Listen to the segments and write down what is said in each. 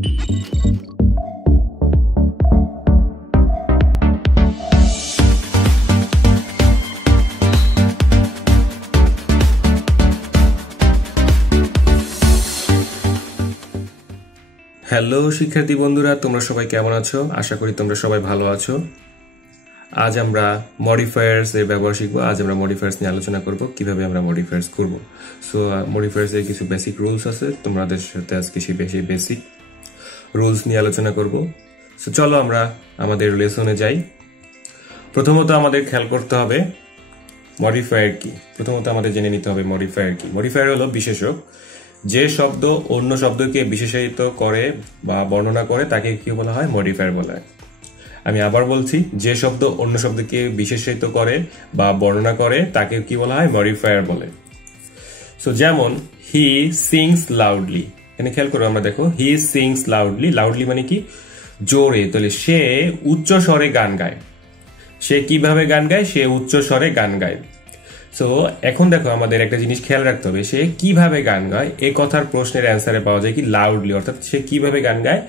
Hello শিক্ষার্থী বন্ধুরা, তোমরা সবাই কেমন আছো? আশা করি তোমরা সবাই ভালো আছো। আজ আমরা মডিফায়ার্স এর ব্যবহার শিখবো। আজ আমরা মডিফায়ার্স নিয়ে আলোচনা করব, কিভাবে আমরা মডিফায়ার্স করব। সো মডিফায়ার্স এর কিছু বেসিক রুলস আছে, তোমাদের সাথে আজকে সেই বেসিক রুলস নিয়ে আলোচনা করব। সো চলো আমরা আমাদের লেসনে যাই। প্রথমত আমাদের খেয়াল করতে হবে মডিফায়ার কি। প্রথমত আমাদের জেনে নিতে হবে মডিফায়ার কি। মডিফায়ার হলো বিশেষক। যে শব্দ অন্য শব্দকে বিশেষায়িত করে বা বর্ণনা করে তাকে কি বলা হয়? মডিফায়ার বলা হয়। আমি আবার বলছি, যে শব্দ অন্য শব্দকে বিশেষায়িত করে বা বর্ণনা করে তাকে কি বলা হয়? মডিফায়ার বলে। সো যেমন হি সিংস লাউডলি, এখানে খেয়াল করো, আমরা দেখো হি সিংস লাউডলি। লাউডলি মানে কি? জোরে। তাহলে সে উচ্চ স্বরে গান গায়। সে কিভাবে গান গায়? সে উচ্চ স্বরে গান গায়। সো এখন দেখো, আমাদের একটা জিনিস খেয়াল রাখতে হবে, সে কিভাবে গান গায় এই কথার প্রশ্নের অ্যান্সারে পাওয়া যায় কি? লাউডলি। অর্থাৎ সে কিভাবে গান গায়?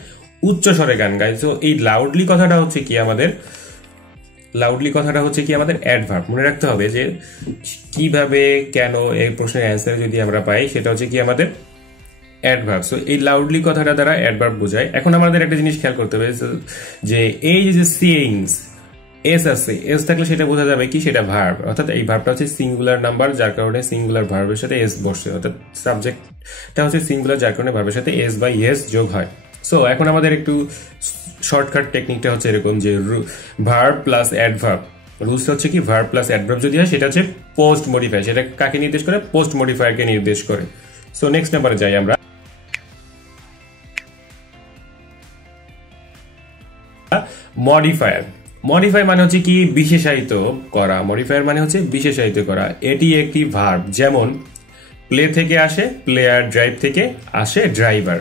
উচ্চ স্বরে গান গায়। সো এই লাউডলি কথাটা হচ্ছে কি আমাদের অ্যাডভার্ব। মনে রাখতে হবে যে কিভাবে, কেন, এই প্রশ্নের অ্যান্সার যদি আমরা পাই সেটা হচ্ছে কি আমাদের অ্যাডভার্ব। সো এই লাউডলি কথাটা দ্বারা অ্যাডভার্ব বোঝায়। এখন আমাদের একটা জিনিস খেয়াল করতে হবে যে এই যে সিংস, এস আছে, এস থাকলে সেটা বোঝা যাবে কি? সেটা ভার্ব। অর্থাৎ এই ভার্বটা হচ্ছে সিঙ্গুলার নাম্বার, যার কারণে সিঙ্গুলার ভার্বের সাথে এস বসে। অর্থাৎ সাবজেক্টটা হচ্ছে সিঙ্গুলার, যার কারণে ভার্বের সাথে এস বা ইয়েস যোগ হয়। সো এখন আমাদের একটু শর্টকাট টেকনিকটা হচ্ছে এরকম যে ভার্ব প্লাস অ্যাডভার্ব। রুলস হচ্ছে কি? ভার্ব প্লাস অ্যাডভার্ব যদি হয় সেটা হচ্ছে পোস্ট মডিফায়ার। সেটা কাকে নির্দেশ করে? পোস্ট মডিফায়ারকে নির্দেশ করে। সো নেক্সট নাম্বারে যাই আমরা। মডিফায়ার। মডিফাই মানে হচ্ছে কি? বিশেষায়িত করা। মডিফায়ার মানে হচ্ছে বিশেষায়িত করা। এটি একটি ভার্ব। যেমন প্লে থেকে আসে প্লেয়ার, ড্রাইভ থেকে আসে ড্রাইভার।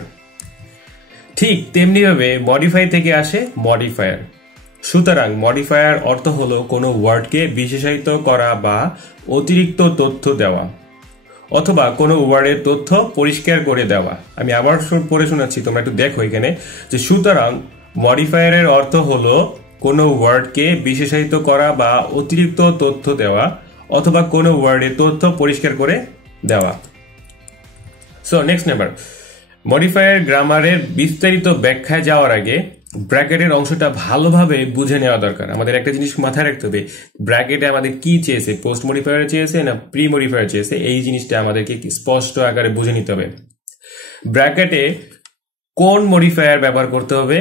ঠিক তেমনিভাবে মডিফাই থেকে আসে মডিফায়ার। সুতরাং মডিফায়ার অর্থ হলো কোনো ওয়ার্ডকে বিশেষায়িত করা বা অতিরিক্ত তথ্য দেওয়া, অথবা কোনো ওয়ার্ডের তথ্য পরিষ্কার করে দেওয়া। আমি আবার পড়ে শোনাচ্ছি, তোমরা একটু দেখো এখানে যে সুতরাং মডিফায়ারের অর্থ হলো কোনো ওয়ার্ডকে বিশেষায়িত করা বা অতিরিক্ত তথ্য দেওয়া, অথবা কোনো ওয়ার্ডের তথ্য পরিষ্কার করে দেওয়া। সো নেক্সট নাম্বার, মডিফায়ার গ্রামারের বিস্তারিত ব্যাখ্যায় যাওয়ার আগে ব্র্যাকেটের অংশটা ভালোভাবে বুঝে নেওয়া দরকার। আমাদের একটা জিনিস মাথায় রাখতে হবে, ব্র্যাকেটে আমাদের কি চেয়েছে? পোস্ট মডিফায়ার চেয়েছে না প্রি মডিফায়ার চেয়েছে? এই জিনিসটা আমাদেরকে স্পষ্ট আকারে বুঝে নিতে হবে। ব্র্যাকেটে কোন মডিফায়ার ব্যবহার করতে হবে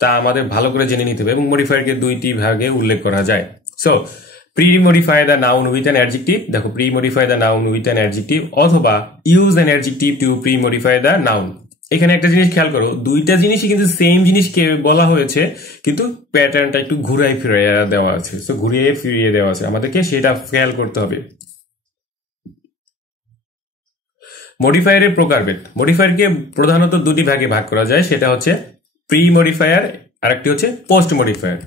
তা আমাদের ভালো করে জেনে নিতে হবে, এবং মডিফায়ারকে দুইটি ভাগে উল্লেখ করা যায়। So pre modify the noun with an adjective. দেখো, pre modify the noun with an adjective, অথবা use an adjective to pre modify the noun. এখানে একটা জিনিস খেয়াল করো, দুইটা জিনিসই কিন্তু সেম জিনিসকে বলা হয়েছে, কিন্তু প্যাটার্নটা একটু ঘুরাই ফিরিয়ে দেওয়া আছে। সো ঘুরিয়ে ফিরিয়ে দেওয়া আছে, আমাদেরকে সেটা খেয়াল করতে হবে। মডিফায়ারের প্রকারভেদ। মডিফায়ারকে প্রধানত দুটি ভাগে ভাগ করা যায়, সেটা হচ্ছে প্রি মডিফায়ার আর একটি হচ্ছে post modifier.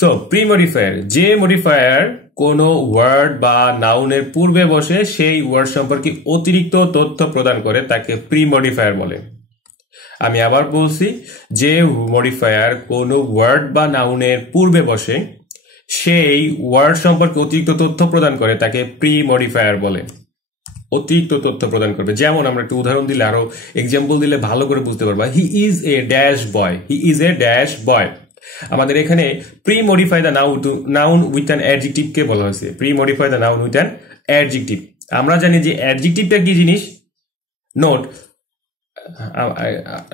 So pre modifier, যে মডিফায়ার কোনো ওয়ার্ড বা নাউনের পূর্বে বসে সেই ওয়ার্ড সম্পর্কে অতিরিক্ত তথ্য প্রদান করে তাকে প্রি মডিফায়ার বলে। আমি আবার বলছি, যে মডিফায়ার কোনো ওয়ার্ড বা নাউনের পূর্বে বসে সেই ওয়ার্ড সম্পর্কে অতিরিক্ত তথ্য প্রদান করে তাকে প্রি মডিফায়ার বলে। অতিরিক্ত তথ্য প্রদান করবে। যেমন আমরা একটু উদাহরণ দিলে, আরো এক্সাম্পল দিলে ভালো করে বুঝতে পারবা। He is a dash boy. He is a dash boy. আমাদের এখানে pre modify the noun with an adjective কে বলা হয়েছে। Pre modify the noun with an adjective. আমরা জানি যে অ্যাডজেক্টিভটা কি জিনিস।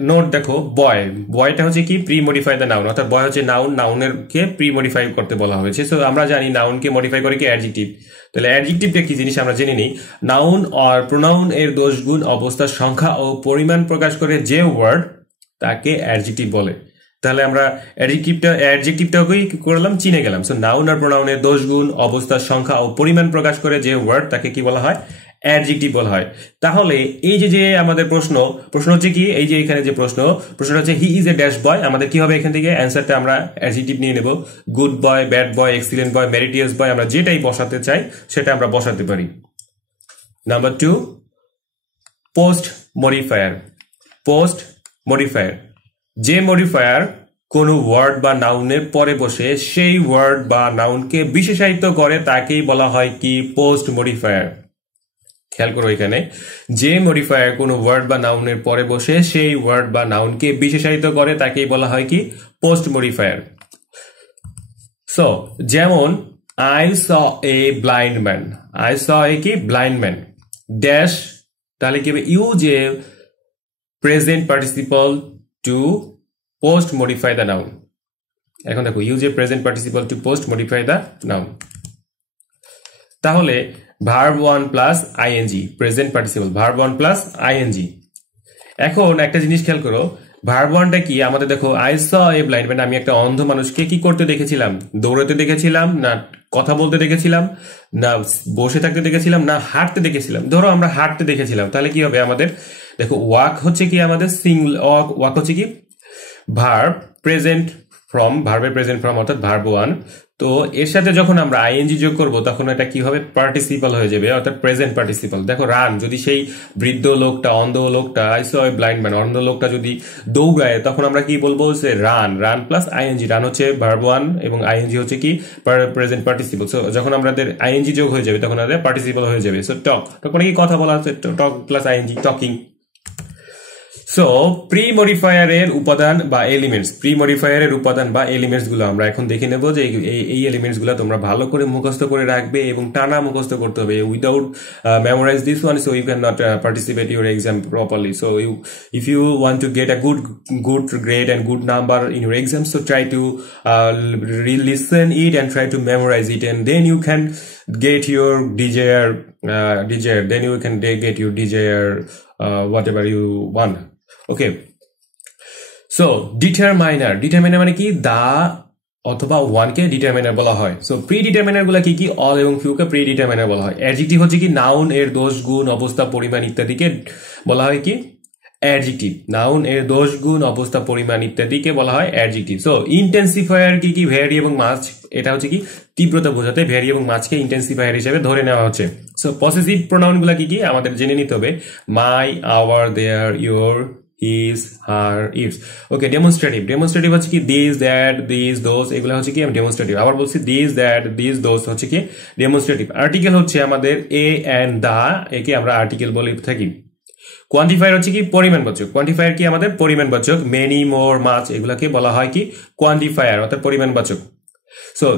নোট দেখো, বয়টা হচ্ছে কি? Pre modify the noun. অর্থাৎ বয় হচ্ছে নাউন, নাউনের কে প্রি মডিফাই করতে বলা হয়েছে। সো আমরা জানি নাউনকে মডিফাই করে কি? অ্যাডজেক্টিভ। তাহলে অ্যাডজেক্টিভটা কি জিনিস আমরা জেনে নিই। নাউন আর প্রোনাউন এর দোষ গুণ অবস্থার সংখ্যা ও পরিমাণ প্রকাশ করে যে ওয়ার্ড তাকে অ্যাডজেক্টিভ বলে। তাহলে আমরা অ্যাডজেক্টিভটাকেই কি করলাম? চিনে গেলাম। সো নাউন আর প্রোনাউনের দোষ গুণ অবস্থার সংখ্যা ও পরিমাণ প্রকাশ করে যে ওয়ার্ড তাকে কি বলা হয়? অ্যাডজেক্টিভ বলা হয়। তাহলে এই যে আমাদের প্রশ্ন হচ্ছে কি? এই যে এখানে যে প্রশ্নটা হচ্ছে হি ইজ এ ড্যাশ বয়। আমাদের কি হবে? এখান থেকে অ্যান্সারটা আমরা অ্যাডজেক্টিভ নিয়ে নেব। Good boy, bad boy, excellent boy, meritorious boy, আমরা যেটাই বসাতে চাই সেটা আমরা বসাতে পারি। Number 2, post modifier. Post modifier, যে মডিফায়ার কোনো ওয়ার্ড বা নাউনের পরে বসে সেই ওয়ার্ড বা নাউনকে বিশেষায়িত করে তাকেই বলা হয় কি পোস্ট মডিফায়ার। খেয়াল করো এখানে, যে মডিফায়ার কোনো ওয়ার্ড বা নাউনের পরে বসে সেই ওয়ার্ড বা নাউনকে বিশেষায়িত করে তাকেই বলা হয় কি পোস্ট মডিফায়ার। সো যেমন I saw a blind man, I saw a কি blind man ড্যাশ, তাহলে কি হবে use a present participle to post modify the noun. এখন দেখো use a present participle to post modify the noun, তাহলে verb 1 plus ING present participle, verb 1 plus ING. এখন একটা জিনিস খেয়াল করো, ভার্ব 1টা কি আমাদের দেখো I saw a blind man, আমি একটা অন্ধ মানুষকে কি করতে দেখেছিলাম, দৌড়াতে দেখেছিলাম, না কথা বলতে দেখেছিলাম, না বসে থাকতে দেখেছিলাম, না হাঁটতে দেখেছিলাম। ধরো আমরা হাঁটতে দেখেছিলাম, তাহলে কি হবে আমাদের দেখো ওয়াক হচ্ছে কি আমাদের সিঙ্গল ওয়াক হচ্ছে কি ভার্ব প্রেজেন্ট ফ্রম, ভার্বের প্রেজেন্ট ফ্রম অর্থাৎ ভার্ব 1। তো এর সাথে যখন আমরা আইএনজি যোগ করব তখন এটা কি হবে পার্টিসিপল হয়ে যাবে অর্থাৎ প্রেজেন্ট পার্টিসিপল। দেখো রান, যদি সেই বৃদ্ধ লোকটা অন্ধ লোকটা I saw a blind man অন্ধ লোকটা যদি দৌড়ায় তখন আমরা কি বলবো সে run, run plus ING, run হচ্ছে ভার্ব 1 এবং আইএনজি হচ্ছে কি প্রেজেন্ট পার্টিসিপল। সো যখন আমাদের আইএনজি যোগ হয়ে যাবে তখন আমাদের পার্টিসিপল হয়ে যাবে। সো টক, টক মানে কি কথা বলা হচ্ছে, talk plus ING talking. So pre মডিফায়ারের উপাদান বা এলিমেন্টস, প্রি মডিফায়ারের উপাদান বা এলিমেন্টস গুলো আমরা এখন দেখে নেব যে এই এলিমেন্টস গুলো তোমরা ভালো করে মুখস্থ করে রাখবে এবং টানা মুখস্থ করতে হবে। Without memorise this one so you can not participate your exam properly. So if you want to get a good grade and good number in your exam, so try to re-listen it and try to memorize it, and then you can get your DJR, then you can get your DJR whatever you want. Okay, so determiner, determiner মানে কি দা অথবা ওয়ানকে determiner বলা হয়। So pre determiner গুলা কি কি all এবং ফিউকে প্রি ডিটারমাইনার বলা হয়। অ্যাডজেক্টিভ হচ্ছে কি নাউন এর দোষ গুণ অবস্থা পরিমাণ ইত্যাদিকে বলা হয় কি অ্যাডজেক্টিভ, নাউন এর দোষ গুণ অবস্থা পরিমাণ ইত্যাদিকে বলা হয় অ্যাডজেক্টিভ। সো ইন্টেন্সিফায়ার কি কি ভ্যারি এবং মাছ, এটা হচ্ছে কি তীব্রতা বোঝাতে ভ্যারি এবং মাছকে ইন্টেন্সিফায়ার হিসেবে ধরে নেওয়া হচ্ছে। সো পসেসিভ প্রোনাউন গুলা কি কি আমাদের জেনে নিতে হবে, my, our, their, your, his, her, its. Okay, demonstrative, demonstrative হচ্ছে কি দিস, দ্যাট, দিস, দোজ, এগুলো হচ্ছে কি আমি ডেমনস্ট্রেটিভ। আবার বলছি দিস, দ্যাট, দিস, দোজ হচ্ছে কি ডেমনস্ট্রেটিভ। আর্টিকেল হচ্ছে আমাদের এ অ্যান্ড দা, একে আমরা আর্টিকেল বলে থাকি। কোয়ান্টিফায়ার হচ্ছে কি পরিমাণবাচক, কোয়ান্টিফায়ার কি আমাদের পরিমাণবাচক, মেনি, মোর, মাছ এগুলাকে বলা হয় কি কোয়ান্টিফায়ার অর্থাৎ পরিমাণবাচক। সো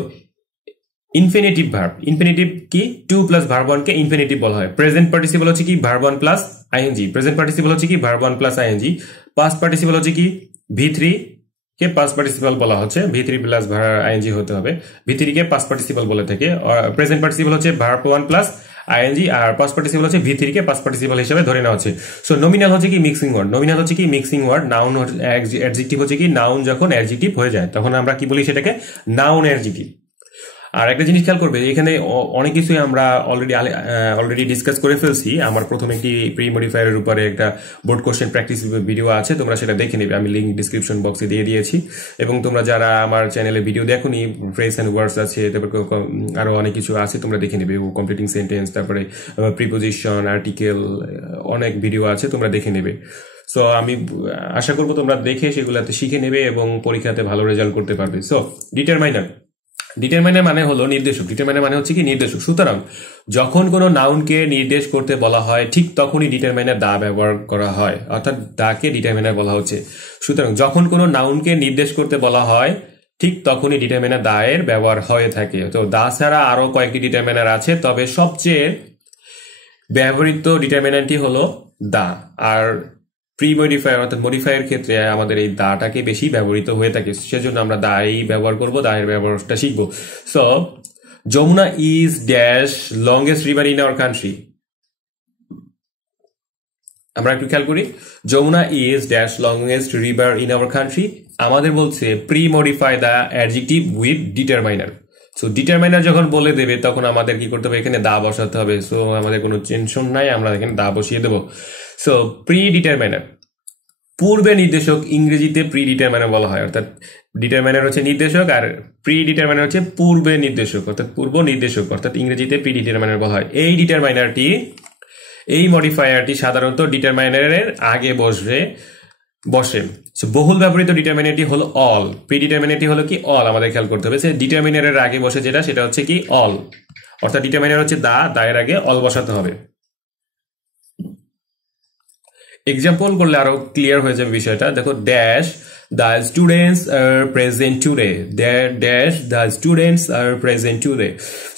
ইনফিনিটিভ ভার্ব, ইনফিনিটিভ কি টু প্লাস ভার্ব 1 কে ইনফিনিটিভ বলা হয়। প্রেজেন্ট পার্টিসিপল হচ্ছে কি verb 1 plus ING, present participle হচ্ছে কি verb 1 plus ING. Past participle হচ্ছে কি V3 কে পাস্ট পার্টিসিপল বলা হচ্ছে, V3 প্লাস আইএনজি হতে হবে, V3 কে পাস্ট পার্টিসিপল বলে থাকে। প্রেজেন্ট পার্টিসিপল হচ্ছে ভার্ব 1 প্লাস আইএনজি আর পাস্ট পার্টিসিপল হচ্ছে V3 কে পাস্ট পার্টিসিপল হিসেবে ধরে নেওয়া হচ্ছে। সো নমিনাল হচ্ছে কি মিক্সিং ওয়ার্ড, নমিনাল হচ্ছে কি মিক্সিং ওয়ার্ড। নাউন অ্যাডজেক্টিভ হচ্ছে কি নাউন যখন অ্যাডজেক্টিভ হয়ে যায় তখন আমরা কি বলি সেটাকে নাউন অ্যাডজেক্টিভ। আর একটা জিনিস খেয়াল করবে, এখানে অনেক কিছুই আমরা অলরেডি ডিসকাস করে ফেলছি। আমার প্রথমে একটি প্রি মডিফায়ারের উপরে একটা বোর্ড কোশ্চেন প্র্যাকটিস ভিডিও আছে, তোমরা সেটা দেখে নেবে, আমি লিঙ্ক ডিসক্রিপশন বক্সে দিয়ে দিয়েছি। এবং তোমরা যারা আমার চ্যানেলে ভিডিও দেখোনি, ফ্রেজ অ্যান্ড ওয়ার্ডস আছে, তারপর আরো অনেক কিছু আছে, তোমরা দেখে নেবে, কমপ্লিটিং সেন্টেন্স, তারপরে প্রিপোজিশন, আর্টিকেল, অনেক ভিডিও আছে, তোমরা দেখে নেবে। সো আমি আশা করবো তোমরা দেখে সেগুলোতে শিখে নেবে এবং পরীক্ষাতে ভালো রেজাল্ট করতে পারবে। সো ডিটারমাইনার, ডিটারমাইনার মানে হলো নির্দেশক, ডিটারমাইনার মানে হচ্ছে কি নির্দেশক। সুতরাং যখন কোনো নাউনকে নির্দেশ করতে বলা হয় ঠিক তখনই ডিটারমাইনার দা ব্যবহার করা হয়, অর্থাৎ দাকে ডিটারমাইনার বলা হচ্ছে। সুতরাং যখন কোনো নাউনকে নির্দেশ করতে বলা হয় ঠিক তখনই ডিটারমাইনার দা এর ব্যবহার হয়ে থাকে। তো দা ছাড়া আরো কয়েকটি ডিটারমাইনার আছে, তবে সবচেয়ে ব্যবহৃত ডিটারমাইনারটি হলো দা। আর প্রি মডিফায়ার অর্থাৎ মডিফায়ার ক্ষেত্রে আমাদের এই দাটাকে বেশি ব্যবহৃত হয়ে থাকে, সেজন্য আমরা দাই ব্যবহার করবো, দায়ের ব্যবহারটা শিখবো। So Jamuna is dash longest river in our country. আমরা একটু খেয়াল করি, Jamuna is dash longest river in our country, আমাদের বলছে pre modify the adjective with determiner. So determiner যখন বলে দেবে তখন আমাদের কি করতে হবে, এখানে দা বসাতে হবে। সো আমাদের কোনো টেনশন নাই, আমরা এখানে দা বসিয়ে দেবো। সো প্রি ডিটারমাইনার পূর্বে নির্দেশক, ইংরেজিতে প্রি ডিটারমাইনার বলা হয়, অর্থাৎ ডিটারমাইনার হচ্ছে নির্দেশক আর প্রি ডিটারমাইনার হচ্ছে পূর্বে নির্দেশক অর্থাৎ পূর্ব নির্দেশক, অর্থাৎ ইংরেজিতে প্রি ডিটারমাইনার বলা হয়। এই ডিটারমাইনারটি, এই মডিফায়ারটি সাধারণত ডিটারমাইনারের আগে বসবে বসে। বহুল ব্যবহৃত ডিটারমিনেটিভ হলো অল, প্রিডিটারমিনেটিভ হলো কি অল। আমাদের খেয়াল করতে হবে যে ডিটারমিনারের আগে বসে যেটা সেটা হচ্ছে কি অল, অর্থাৎ ডিটারমিনার হচ্ছে দা এর আগে অল বসাতে হবে। এক্সাম্পল করলে আরো ক্লিয়ার হয়ে যাবে বিষয়টা। দেখো, dash the students are present today, dash the students are present today.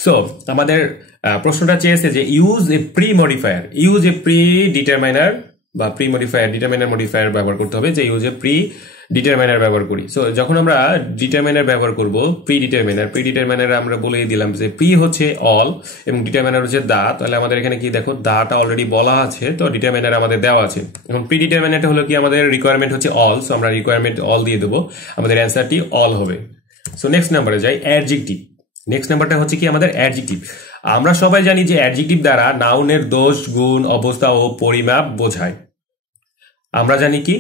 So আমাদের প্রশ্নটা চেয়েছে যে use a pre modifier, use a pre determiner বা প্রি মডিফায়ার, ডিটারমাইনার মডিফায়ার ব্যবহার করতে হবে, যে ইউজ এ প্রি ডিটারমাইনার ব্যবহার করি। সো যখন আমরা ডিটারমাইনার ব্যবহার করব, প্রি ডিটারমাইনার আমরা বলে দিলাম যে প্রি হচ্ছে অল এবং ডিটারমাইনার হচ্ছে দা, তাহলে আমাদের এখানে কি দেখো দাটা অলরেডি বলা আছে, তো ডিটারমাইনার আমাদের দেওয়া আছে। এখন প্রি ডিটারমাইনারটা হলো কি আমাদের রিকোয়ারমেন্ট হচ্ছে অল, সো আমরা রিকোয়ারমেন্ট অল দিয়ে দেবো, আমাদের অ্যান্সারটি অল হবে। সো নেক্সট নাম্বারে যাই, অ্যাডজেক্টিভ। নেক্সট নাম্বারটা হচ্ছে কি আমাদের অ্যাডজেক্টিভ। আমরা সবাই জানি যে অ্যাডজেক্টিভ দ্বারা নাউনের দোষ, গুণ, অবস্থা ও পরিমাপ বোঝায়। আমরা জানি কি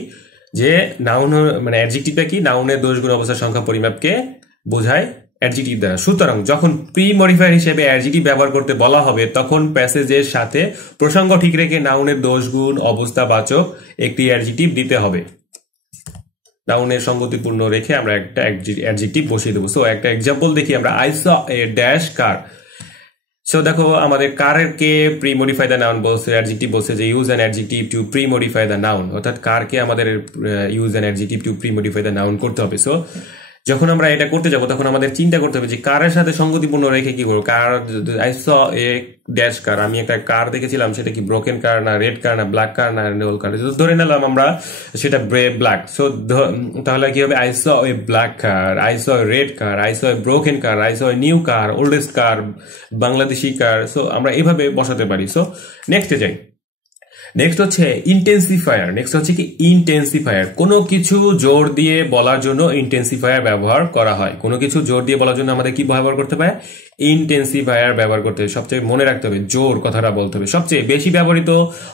যে নাউন মানে অ্যাডজেক্টিভটা কি নাউনের দোষ, গুণ, অবস্থা, সংখ্যা, পরিমাপকে বোঝায় অ্যাডজেক্টিভ দ্বারা। সুতরাং যখন প্রি মডিফায়ার হিসেবে অ্যাডজেক্টিভ ব্যবহার করতে বলা হবে তখন প্যাসেজের সাথে প্রসঙ্গ ঠিক রেখে নাউনের দোষ, গুণ, অবস্থা বাচক একটি অ্যাডজেক্টিভ দিতে হবে। নাউনের সঙ্গতিপূর্ণ রেখে আমরা একটা অ্যাডজেক্টিভ বসিয়ে দেবো। সো একটা এক্সাম্পল দেখি আমরা, I saw a dash car. So দেখো আমাদের কারের কে প্রি মডিফাই দ্য নাউন বলছে, অ্যাডজেক্টিভ বলছে যে use an adjective to pre modify the noun, অর্থাৎ কারকে আমাদের use an adjective to pre modify the noun করতে হবে। সো যখন আমরা এটা করতে যাব তখন আমাদের চিন্তা করতে হবে যে কারের সাথে সঙ্গতিপূর্ণ রেখে কি করবো। কার, আই স এ ড্যাশ কার, আমি একটা কার দেখেছিলাম, সেটা কি ব্রোকেন কার না রেড কার না ব্ল্যাক কার না রেড কার, ধরে নিলাম আমরা সেটা ব্ল্যাক। সো তাহলে কি হবে, I saw A black car, I saw a red car, I saw A broken car, I saw a new car, oldest car, Bangladeshi car. So আমরা এভাবে বসাতে পারি। সো নেক্সটে যাই, নেক্সট হচ্ছে ইন্টেন্সিফায়ার। নেক্সট হচ্ছে কি ইন্টেন্সিফায়ার। কোনো কিছু জোর দিয়ে বলার জন্য ইন্টেন্সিফায়ার ব্যবহার করা হয়। কোনো কিছু জোর দিয়ে বলার জন্য আমাদের কি ব্যবহার করতে পারে, ইন্টেন্সিফায়ার ব্যবহার করতে হবে। সবচেয়ে মনে রাখতে হবে, জোর কথাটা বলতে হবে। সবচেয়ে বেশি ব্যবহৃত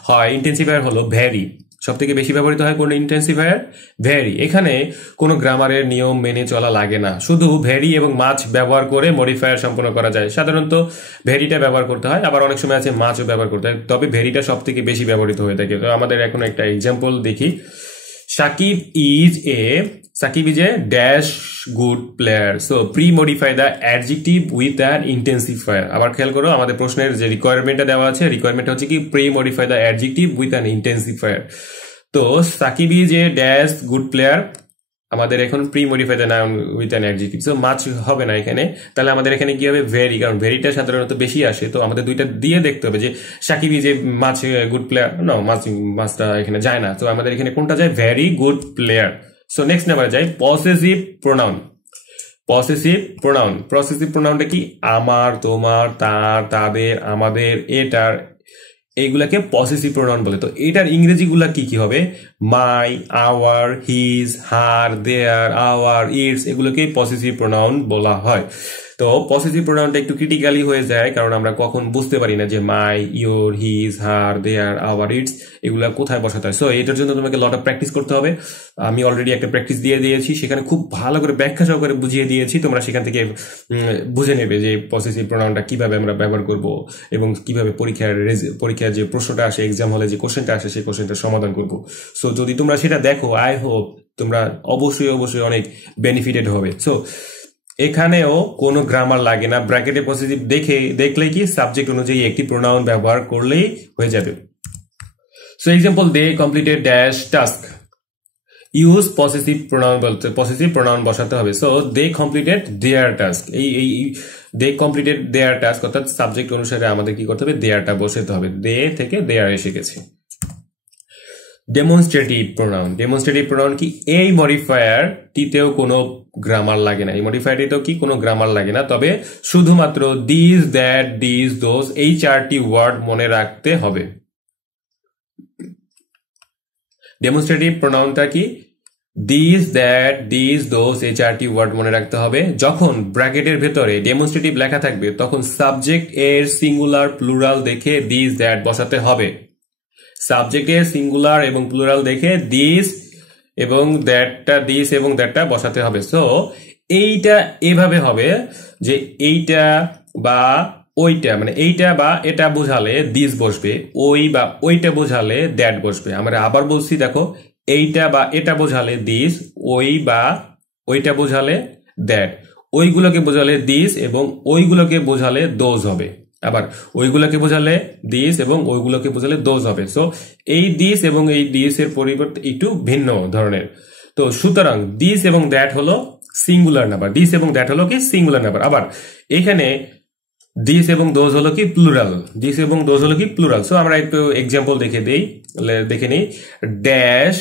হয় ইন্টেন্সিফায়ার হলো ভ্যারি। সব থেকে বেশি ব্যবহৃত হয় কোন ইন্টেন্সিফায়ার, ভ্যারি। এখানে কোনো গ্রামারের নিয়ম মেনে চলা লাগে না, শুধু ভ্যারি এবং মাছ ব্যবহার করে মডিফায়ার সম্পন্ন করা যায়। সাধারণত ভ্যারিটা ব্যবহার করতে হয়, আবার অনেক সময় আছে মাছও ব্যবহার করতে হয়, তবে ভ্যারিটা সব থেকে বেশি ব্যবহৃত হয়ে থাকে। তো আমাদের এখন একটা এক্সাম্পল দেখি, Sakib is a dash good player. So pre modify the adjective with an intensifier. আবার খেয়াল করো আমাদের প্রশ্নের যে রিকোয়ারমেন্টটা দেওয়া আছে, রিকোয়ারমেন্টটা হচ্ছে কি pre modify the adjective with an intensifier. তো Shakib is a dash good player, আমাদের এখন pre modify the noun with an adjective. So much হবে না এখানে, তাহলে আমাদের এখানে কি হবে, ভেরি, কারণ ভেরিটা সাধারণত বেশি আসে। তো আমাদের দুইটা দিয়ে দেখতে হবে যে Sakib is a much good player, না মাছটা এখানে যায় না। তো আমাদের এখানে কোনটা যায়, very good player. So next number যাই, পসেসিভ প্রোনাউন। পসেসিভ প্রোনাউনটা কি, আমার, তোমার, তার, তাদের, আমাদের, এটার, এইগুলাকে পসেসিভ প্রোনাউন বলে। তো এটার ইংরেজি গুলা কি কি হবে, my, our, his, her, their, our, its, এগুলোকে পসেসিভ প্রোনাউন বলা হয়। তো পসেসিভ প্রোনাউনটা একটু ক্রিটিক্যালি হয়ে যায়, কারণ আমরা কখন বুঝতে পারি না যে my, your, his, her, their, our, its এগুলা কোথায় বসাতে হয়। সো এটার জন্য তোমাকে লট অফ প্র্যাকটিস করতে হবে। আমি অলরেডি একটা প্র্যাকটিস দিয়ে দিয়েছি, সেখানে খুব ভালো করে ব্যাখ্যা সহকারে বুঝিয়ে দিয়েছি। তোমরা সেখান থেকে বুঝে নেবে যে পসেসিভ প্রোনাউনটা কিভাবে আমরা ব্যবহার করব এবং কিভাবে পরীক্ষার যে প্রশ্নটা আসে, এক্সাম হলে যে কোশ্চেনটা আসে সেই কোশ্চেনটা সমাধান করব। সো যদি তোমরা সেটা দেখো, আই হোপ তোমরা অবশ্যই অনেক বেনিফিটেড হবে। সো এখানেও কোনো গ্রামার লাগে না, ব্র্যাকেটে পসেসিভ দেখলেই কি সাবজেক্ট অনুযায়ী একটি প্রোনাউন ব্যবহার করলেই হয়ে যাবে। So example, they completed dash task, use possessive pronoun বলতে পসেসিভ প্রোনাউন বসাতে হবে। So they completed their task, এই দে কমপ্লিটেড দেয়ার টাস্ক, অর্থাৎ সাবজেক্ট অনুসারে আমাদের কি করতে হবে, দেয়ারটা বসাতে হবে। দে থেকে দেয়ার এসে গেছে। ডেমনস্ট্রেটিভ প্রোনাউন কি, এই মডিফায়ারটিতেও কোনো গ্রামার লাগে না, এই মডিফায়ারটিতেও কি কোনো গ্রামার লাগে না, তবে শুধুমাত্র দিস, দ্যাট, দিস, দোজ এই চারটি ওয়ার্ড মনে রাখতে হবে। ডেমনস্ট্রেটিভ প্রোনাউনটা কি, দিস, দ্যাট, দিস, দোজ এই চারটি ওয়ার্ড মনে রাখতে হবে। যখন ব্র্যাকেটের ভেতরে ডেমনস্ট্রেটিভ লেখা থাকবে তখন সাবজেক্ট এর সিঙ্গুলার প্লুরাল দেখে দিস, দ্যাট বসাতে হবে। সাবজেক্টের সিঙ্গুলার এবং প্লুরাল দেখে দিস এবং দ্যাটটা বসাতে হবে। সো এইটা এভাবে হবে যে এইটা বা ওইটা, মানে এইটা বা এটা বোঝালে দিস বসবে, ওই বা ওইটা বোঝালে দ্যাট বসবে। আমরা আবার বলছি, দেখো এইটা বা এটা বোঝালে দিস, ওই বা ওইটা বোঝালে দ্যাট, ওইগুলোকে বোঝালে দিস এবং ওইগুলোকে বোঝালে দোজ হবে। আবার ওইগুলোকে বোঝালে দিস এবং ওইগুলোকে বোঝালে দোজ হবে। সো এই দিস এবং এই দিস এর পরিবর্তে একটু ভিন্ন ধরনের। তো সুতরাং দিস এবং দ্যাট হলো সিঙ্গুলার নাম্বার, দিস এবং দ্যাট হলো কি সিঙ্গুলার নাম্বার। আবার এখানে দিস এবং দোজ হলো কি প্লুরাল, দিস এবং দোজ হলো কি প্লুরাল। সো আমরা একটু এক্সাম্পল দেখে নিই। Dash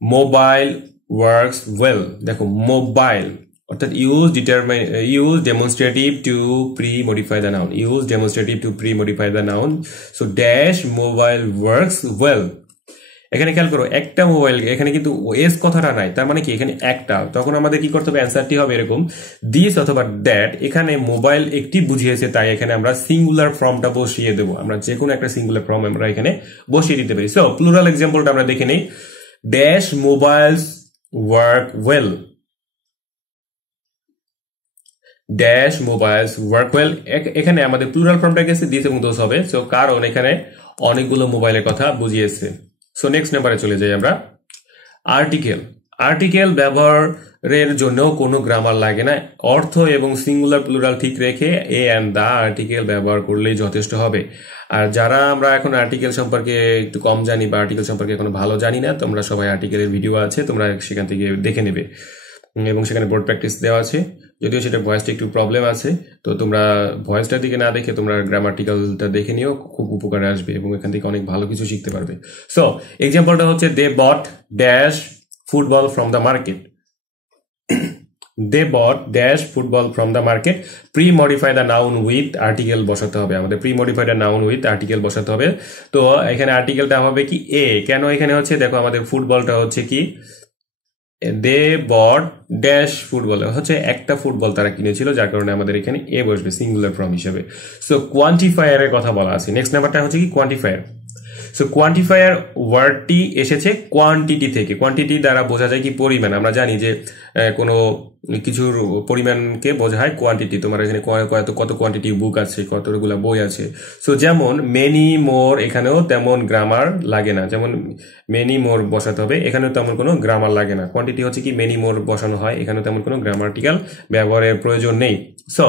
mobile works well. দেখো মোবাইল অর্থাৎ use demonstrative two pre modify the noun, use demonstrative two pre modify the noun. So dash mobile works well. এখানে খেয়াল করো একটা মোবাইল, এখানে কিন্তু এস কথাটা নাই, তার মানে কি এখানে একটা। তখন আমাদের কি করতে হবে, অ্যান্সারটি হবে এরকম দিস অথবা দ্যাট। এখানে মোবাইল একটি বুঝিয়েছে, তাই এখানে আমরা সিঙ্গুলার ফর্মটা বসিয়ে দেবো। আমরা যে কোনো একটা সিঙ্গুলার ফর্ম আমরা এখানে বসিয়ে দিতে পারি। সো প্লুরাল এক্সাম্পলটা আমরা দেখে নেই। Dash mobiles work well, dash mobiles work well. এখানে আমাদের প্লুরাল ফর্মটা গেছে দিস এবং দোজ হবে, সো কারণ এখানে অনেকগুলো মোবাইলের কথা বুঝিয়েছে। সো নেক্সট নাম্বারে চলে যাই আমরা। আর্টিকেল, আর্টিকেল ব্যবহারের জন্য কোনো গ্রামার লাগে না। অর্থ এবং সিঙ্গুলার প্লুরাল ঠিক রেখে এ অ্যান্ড দা আর্টিকেল ব্যবহার করলেই যথেষ্ট হবে। আর যারা আমরা এখন আর্টিকেল সম্পর্কে একটু কম জানি বা আর্টিকেল সম্পর্কে এখনো ভালো জানি না, তোমরা সবাই আর্টিকেলের ভিডিও আছে, তোমরা সেখান থেকে দেখে নেবে এবং সেখানে বোর্ড প্র্যাকটিস দেওয়া আছে। যদিও সেটা ভয়েসটা একটু প্রবলেম আছে, তো তোমরা ভয়েসটার দিকে না দেখে তোমরা গ্রামাটিক্যালটা দেখে নিও, খুব উপকারে আসবে এবং এখান থেকে অনেক ভালো কিছু শিখতে পারবে। সো এক্সাম্পলটা হচ্ছে they bought dash football from the market. They bought dash football from the market. Pre modify the noun with article বসাতে হবে, আমাদের pre modify the noun with article বসাতে হবে। তো এখানে আর্টিকেলটা হবে কি এ। কেন এখানে হচ্ছে, দেখো আমাদের ফুটবলটা হচ্ছে কি দে বট ড্যাশ ফুটবল, হচ্ছে একটা ফুটবল তারা কিনেছিল, যার কারণে আমাদের এখানে এ বসবে সিঙ্গুলার ফর্ম হিসেবে। সো কোয়ান্টিফায়ারের কথা বলা আছে। নেক্সট নাম্বারটা হচ্ছে কি কোয়ান্টিফায়ার। সো কোয়ান্টিফায়ার ওয়ার্ডটি এসেছে কোয়ান্টিটি থেকে। কোয়ান্টিটি দ্বারা বোঝা যায় কি পরিমাণ। আমরা জানি যে কোনো কিছুর পরিমাণকে বোঝায় কোয়ান্টিটি। তোমার এখানে কত কোয়ান্টিটি বুক আছে, কতগুলো বই আছে। সো যেমন মেনি মোর, এখানেও তেমন গ্রামার লাগে না। যেমন মেনি মোর বসাতে হবে, এখানেও তেমন কোনো গ্রামার লাগে না। কোয়ান্টিটি হচ্ছে কি মেনি মোর বসানো হয়, এখানেও তেমন কোনো গ্রামাটিক্যাল ব্যবহারের প্রয়োজন নেই। সো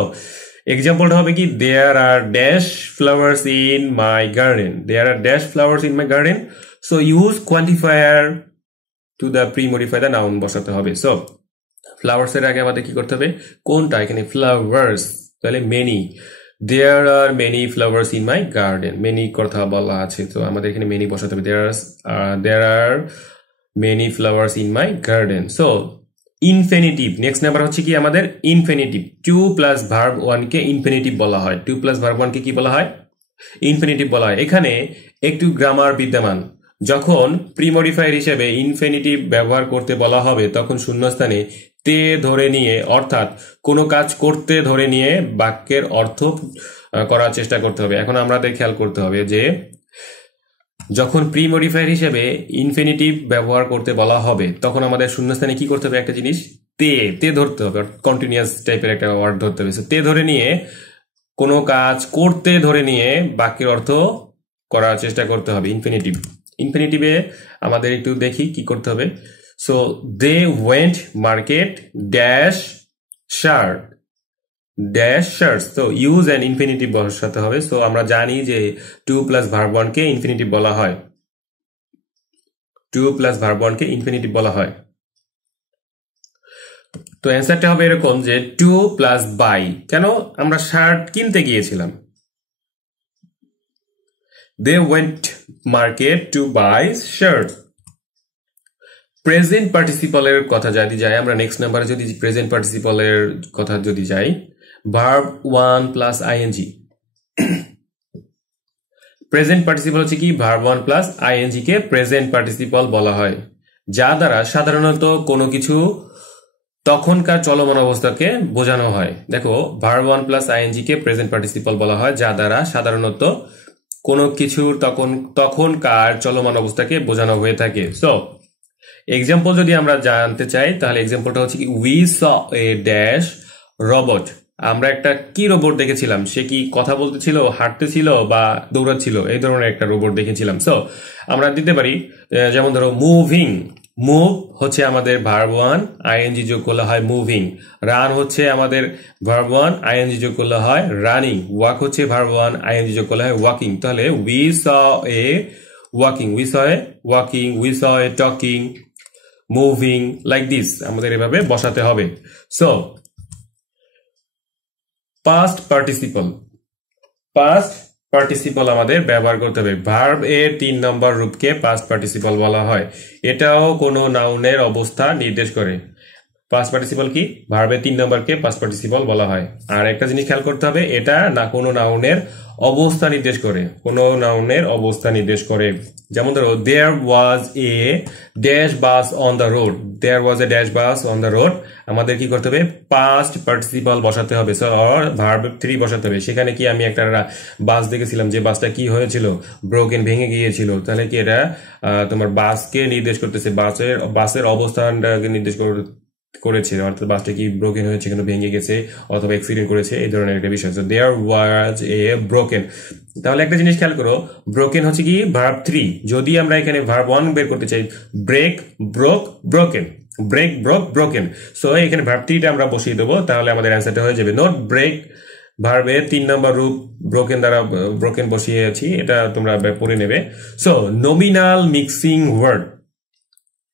এক্সাম্পলটা হবে কি there are dash flowers in my garden, there are dash flowers in my garden. So use quantifier to the pre modify the noun বসাতে হবে। সো ফ্লাওয়ার্স এর আগে আমাদের কি করতে হবে, কোনটা, এখানে ফ্লাওয়ার্স, তাহলে many, there are many flowers in my garden, many কথা বলা আছে, তো আমাদের এখানে মেনি বসাতে হবে। There are many flowers in my garden. So infinitive, next number হচ্ছে কি আমাদের ইনফিনিটিভ। টু প্লাস ভার্ব ওয়ানকে ইনফিনিটিভ বলা হয়। টু প্লাস ভার্ব ওয়ানকে কি বলা হয়, ইনফিনিটিভ বলা হয়। এখানে একটু গ্রামার বিদ্যমান। যখন প্রিমডিফায়ার হিসেবে ইনফিনিটিভ ব্যবহার করতে বলা হবে, তখন শূন্যস্থানে তে ধরে নিয়ে, অর্থাৎ কোনো কাজ করতে ধরে নিয়ে বাক্যের অর্থ করার চেষ্টা করতে হবে। এখন আমাদের খেয়াল করতে হবে যে যখন প্রি মডিফায়ার হিসেবে ইনফিনিটিভ ব্যবহার করতে বলা হবে, তখন আমাদের শূন্যস্থানে কি করতে হবে, একটা জিনিস তে ধরতে হবে, কন্টিনিউয়াস টাইপের একটা ওয়ার্ড ধরতে হবে। তে ধরে নিয়ে কোনো কাজ করতে ধরে নিয়ে বাক্যের অর্থ করার চেষ্টা করতে হবে। ইনফিনিটিভে আমাদের একটু দেখি কি করতে হবে। So they went market dash shirt, dash shirts. তো ইউজ অ্যান্ড ইনফিনিটিভ বসাতে হবে। সো আমরা জানি যে টু প্লাস ভার্ব ওয়ানকে ইনফিনিটিভ বলা হয়, টু প্লাস ভার্ব ওয়ানকে ইনফিনিটিভ বলা হয়। তো অ্যান্সারটা হবে এরকম যে টু প্লাস বাই। কেন, আমরা শার্ট কিনতে গিয়েছিলাম। They went market to buy shirt. Present পার্টিসিপলের কথা যদি যাই, আমরা নেক্সট নাম্বারে যদি প্রেজেন্ট পার্টিসিপলের কথা যদি যাই, verb one plus ING. Present participle হচ্ছে কি ভার্ব ওয়ান প্লাস আইএনজি কে প্রেজেন্ট পার্টিসিপল বলা হয়, যা দ্বারা সাধারণত কোনো কিছু তখনকার চলমান অবস্থাকে বোঝানো হয়। দেখো ভার্ব ওয়ান প্লাস আইএনজি কে প্রেজেন্ট পার্টিসিপল বলা হয়, যা দ্বারা সাধারণত কোনো কিছুর তখনকার চলমান অবস্থাকে বোঝানো হয়ে থাকে। সো এক্সাম্পল যদি আমরা জানতে চাই, তাহলে এক্সাম্পলটা হচ্ছে কি we saw a dash robot. আমরা একটা কি রোবট দেখেছিলাম, সে কি কথা বলতেছিল, হাঁটতেছিল বা দৌড়াচ্ছিল, এই ধরনের একটা রোবট দেখেছিলাম। সো আমরা দিতে পারি যেমন ধরো মুভিং, মুভ হচ্ছে আমাদের ভার্ব 1, আইএনজি যোগ করলে হয় মুভিং। রান হচ্ছে আমাদের ভার্ব 1, আইএনজি যোগ করলে হয় রানিং। ওয়াক হচ্ছে ভার্ব 1, আইএনজি যোগ করলে হয় ওয়াকিং। তাহলে we saw A walking, we saw A walking, we saw A talking, moving, like this আমাদের এভাবে বসাতে হবে। So past participle, past participle আমাদের ব্যবহার করতে হবে। ভার্ব এর 3 নম্বর রূপকে পাস্ট পার্টিসিপল বলা হয়। এটাও কোনো নাউনের অবস্থা নির্দেশ করে। পাস্ট পার্টিসিপল কি? ভার্বের 3 নম্বরকে পাস্ট পার্টিসিপল বলা হয়। আর একটা জিনিস খেয়াল করতে হবে, এটা না কোনো নাউনের অবস্থা নির্দেশ করে, কোনো নাউনের অবস্থা নির্দেশ করে। যেমন ধরো there was a dash bus on the road, there was a dash bus on the road, আমাদের কি করতে হবে? পাস্ট পার্টিসিপল বসাতে হবে, ভার্ব 3 বসাতে হবে। সেখানে কি আমি একটা বাস দেখেছিলাম, যে বাসটা কি হয়েছিল? ব্রোকেন, ভেঙে গিয়েছিল। তাহলে কি এটা তোমার বাসকে নির্দেশ করতেছে, বাসের অবস্থানটাকে নির্দেশ করেছে, অর্থাৎ বাসটা কি ব্রোকেন হয়েছে, কেন ভেঙে গেছে অথবা অ্যাক্সিডেন্ট করেছে, এই ধরনের একটা বিষয়। দেয়ার ওয়াজ এ ব্রোকেন। তাহলে একটা জিনিস খেয়াল করো, ব্রোকেন হচ্ছে কি ভার্ব 3। যদি আমরা এখানে ভার্ব 1 বের করতে চাই, break, broke, broken, break, broke, broken. So এখানে ভার্ব 3টা আমরা বসিয়ে দেবো, তাহলে আমাদের অ্যান্সারটা হয়ে যাবে নট ব্রেক। ভার্বের 3 নম্বর রূপ ব্রোকেন দ্বারা ব্রোকেন বসিয়েছি, এটা তোমরা পড়ে নেবে। সো নমিনাল মিক্সিং ওয়ার্ড,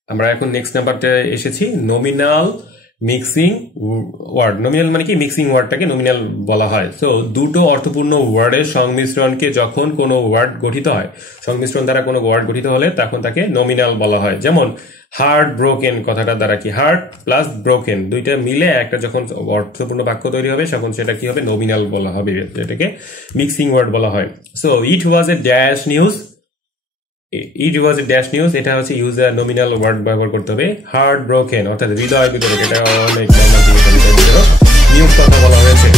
আমরা এখন নেক্সট নাম্বারটা এসেছি, নমিনাল মিক্সিং ওয়ার্ড। নমিনাল মানে কি? মিক্সিং ওয়ার্ডটাকে নমিনাল বলা হয়। তো দুটো অর্থপূর্ণ ওয়ার্ডের সংমিশ্রণকে যখন কোনো ওয়ার্ড গঠিত হয়, সংমিশ্রণ দ্বারা কোনো ওয়ার্ড গঠিত হলে তখন তাকে নমিনাল বলা হয়। যেমন হার্ট ব্রোকেন কথাটার দ্বারা কি? হার্ট প্লাস ব্রোকেন দুইটা মিলে একটা যখন অর্থপূর্ণ বাক্য তৈরি হবে, তখন সেটা কি হবে? নমিনাল বলা হবে, যেটাকে মিক্সিং ওয়ার্ড বলা হয়। So it was a dash news, it was a dash news, এটা হচ্ছে ইউজার নমিনাল ওয়ার্ড ব্যবহার করতে হবে। হার্ট ব্রোকেন অর্থাৎ হৃদয় বিতরক, এটা অনেক নিউজ কথা বলা হয়েছে।